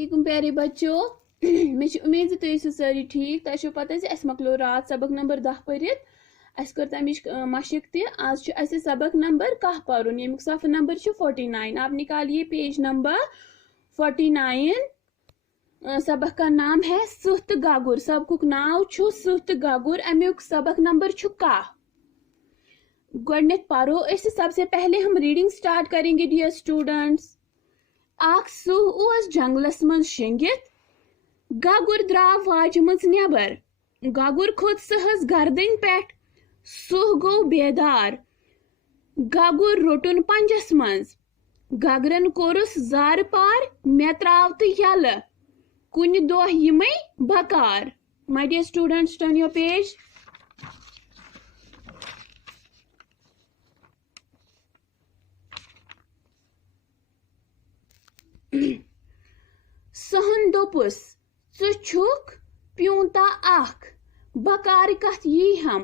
अस्सलामुअलैकुम प्यारे बच्चों मे उम्मीद तुम सारी ठीक तुम पता अस मकलो रात सबक नंबर 10 पढ़ित अस कर तमिश मशक आज सबक नंबर 10 पढ़ुन यमुक सफ़ नंबर 49। आप निकालिए पेज नंबर 49। सबक का नाम है सुत गागुर। सबक नाव छु सुत गागुर। अमुक सबक नंबर छु कह। गोडनेथ पढ़ो सबसे पहले हम रीडिंग स्टार्ट करेंगे डियर स्टूडेंट्स। आख सुह ओस जंगलस मज शेंगित गागुर द्राव वाज मज नेबर। गागुर खोत सहस गर्दन पेट सुह गो बेदार। गागुर रोटुन पंजस मज गागरन कोरुस जार पार मे त्राव तो यल कुन दोह यिमै बकार। My dear students turn your page. सहन दोपुस चुक प्यूंता आख बकार कथ यी हम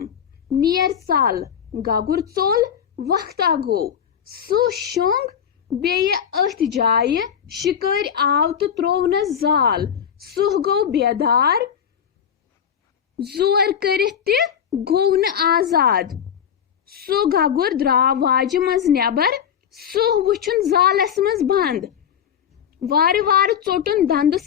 नियर साल। गागुर चोल वक्ता गो सु शोंग बेय अथ जाय शिकर आव तो त्रोवन जाल। सुह गो बेदार जोर करित ते गो न आजाद। सु गागुर द्राव वाज मज नेबर सुह वुछुन जालस मज बंद। वार वार चोटुन दंदो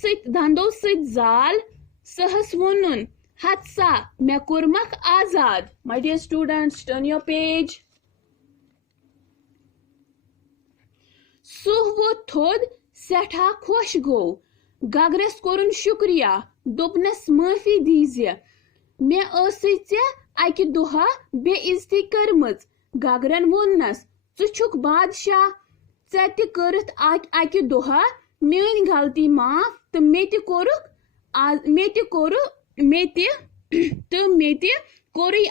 सत जाल सहस वोनुन हत्सा मे कोरमक आजाद। My dear students turn your page. सुह वो थोद सेठा खुश गो गागरस कोरुन शुक्रिया दोपनस माफी दीजिए मे अक दुहा बेइज्जती करमज। गागरन वोनस चुक बादशाह चे करत अक दुहा मेन गलती माफ तो मे कोर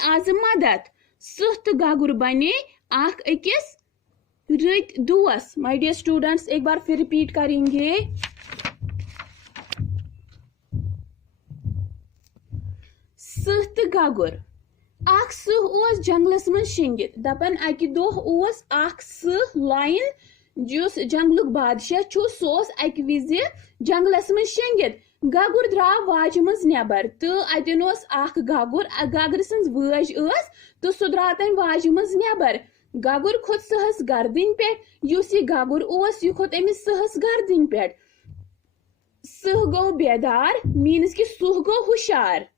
आज मदद। सुह तो गागुर बने आख अकिस रत दोस। माय डियर स्टूडेंट्स एक बार फिर रिपीट करेंगे। सुह तो गागुर आख सुह ओस जंगलस मज शेंगित दपन अक दोह ओस आख सुह लायन जुस जंगलुक बादशाह छु सोस अक विज जंगलस मज शेंगित। गागुर द्राव वाज मज नेबर तो अतन ओस आख गागुर गागर सन्ज वाज तो सु द्राव तम वाज मज नेबर। गागुर खोत सहस गर्दन पे युस यह गागुर ओस यह खोत अमिस सहस गर्दन पे। सुह गो बेदार मीन्स कि सुह गो हुशार।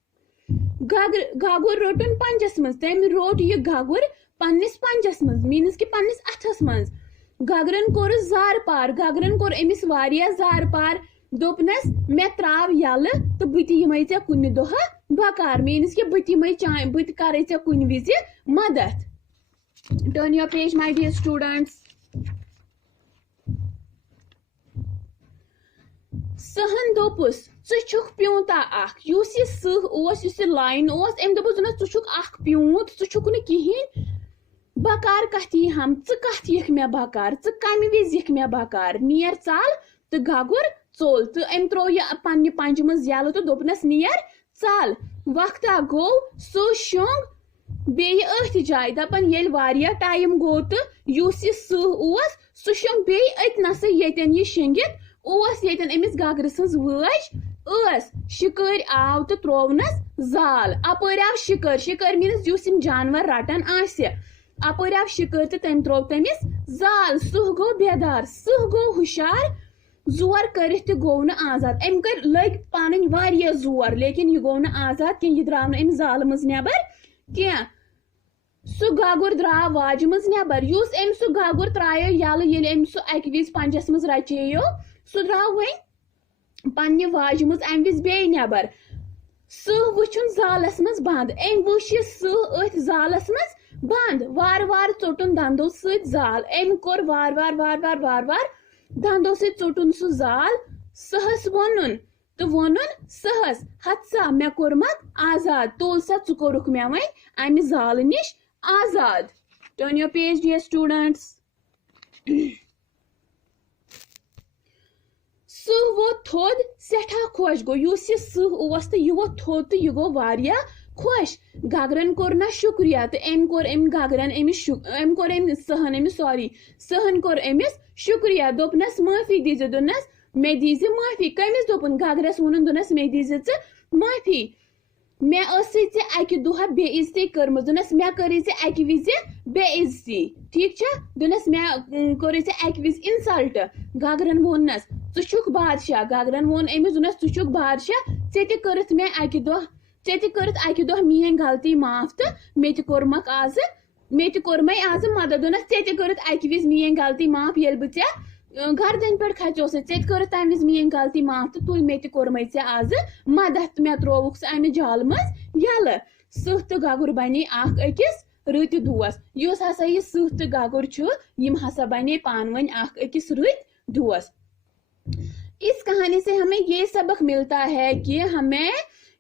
गागुर रोटुन पंजस मज तम रोट यह गागुर पन्निस पंजस मज मीन्स कि पन्निस अथस मज। गागरन कोर जार पार गागरन कोर अमिस वारिया जार पार दोपनस मे त्राव यल तो बत यिमै चे कुन दोह बकार मीन्स कि बत यिमै बत करे चे कुन विज मदद। Turn your page my dear students. सहन दोपुस चुक प्यूंता आख युस यह सुह ओस युस लाइन ओस अम दोपुस चुक आख प्यूंत चुक न किहिन बकार कथ यी हम कथ यिख मे बकार कम विज यिख मे बकार नियर चाल तो गागुर चोल तो अम त्रो यह पन्ने पंज मज यल तो दोपनस नियर चाल। वक्ता गो सो शोंग बेय अथ जाय दपन येल वारिया टाइम गो तो युस यह सुह ओस सु शोंग बेय अतनस यतन यह शेंगित ओस यतन अमिस गागर सन्ज वाज शिकर आव तो त्रोवनस जाल। अपर आव शिकर शिकर मीन्स जुस यम जानवर रटन आस्य अपर आव शिकर तो तम त्रोव तमिस जाल। सुह गो बेदार सुह गो हुशार जोर करित गो न आजाद। अम कर लग पान वारिया जोर लेकिन यह गो न आजाद कह यह द्राव न जाल मज नेबर कह। सु गागुर द्राव वाज मज नेबर युस अम सु गागुर त्रायो यल ये अम सु अक विज पंजस मज रचेयो सु द्राव वन पन्ने वाज मज अम विज बे नेबर। सुह वुछुन जालस मज बंद अम वुछ यह सुह अथ जालस मज बंद। वार वार चोटुन दंदो सत जाल अम कोर वार वार वार वार वार वार दंदो सत चोटुन सु जाल। सहस वोनुन तो वोनुन सहस हत्सा मे कोरमक आजाद तोल सा चु कोरुक मे वन अमि जाल निश आजाद। Turn your page dear students. सुह वो थोद सेठा खुश गो युस यह सुह ओस तो यह वो थोद तो यह गो वारिया खुश। गागरन कोर ना शुक्रिया तो अम कोर अम गागरन अमिस सहन अमिस सॉरी सहन कोर अमिस शुक्रिया दोपनस माफी दीजिए दोनस मे दीज माफी कमिस दोपन घाघरस वोनन दोनस मे दीज माफी मे अकि दुह बेइज्जती कर्मस दोनस मे कर अकि विज बेइज्जती ठीक छ दोनस मे कर अकि विज इंसल्ट घाघरन वोनस चुक बादशाह घाघरन वोन अमिस दोनस चुक बादशाह चे करत मे अकि दुह मीन गलती माफ तो मे कोरमक आज आज मदद दोनस चे करत अकि विज मीन गलती माफ ये बे गर्दन पे खचोस चे कर तम विज मीन गलती माफ तो तुल मे कोरमे ऐ आज मदद मे त्रोवुक अमि जाल मज यल सह तो गगुर बने अकिस रत दोस युस हसा यह सह तो गगुर यम हसा बने पान वन अकिस रत दोस। इस कहानी से हमें ये सबक मिलता है कि हमें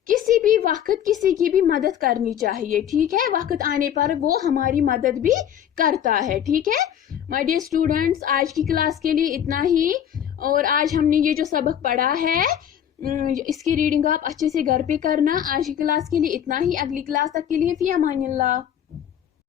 किसी भी वक्त किसी की भी मदद करनी चाहिए, ठीक है। वक्त आने पर वो हमारी मदद भी करता है, ठीक है। माय डियर स्टूडेंट्स, आज की क्लास के लिए इतना ही। और आज हमने ये जो सबक पढ़ा है इसकी रीडिंग आप अच्छे से घर पे करना। आज की क्लास के लिए इतना ही। अगली क्लास तक के लिए फी अमानिल्लाह।